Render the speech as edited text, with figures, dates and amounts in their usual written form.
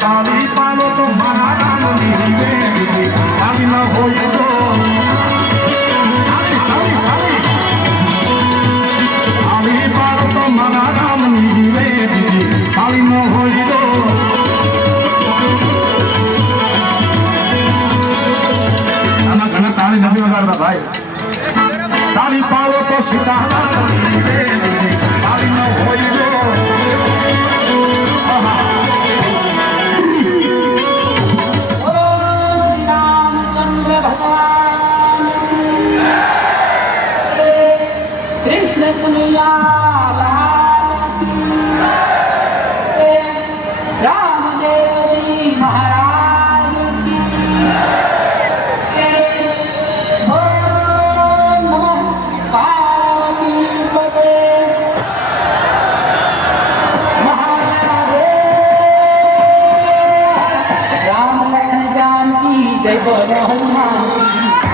તાળી પાડો તો મારા રામની બેટી તાળી ન હોય તો તાળી પાડો તો મારા રામની બેટી તાળી ન હોય તો ઘણા તાળી નથી વગાડતા ભાઈ તાળી પાડો તો સીતારામની બેટી તાળી ન હોય તો जय बोलो हनुमान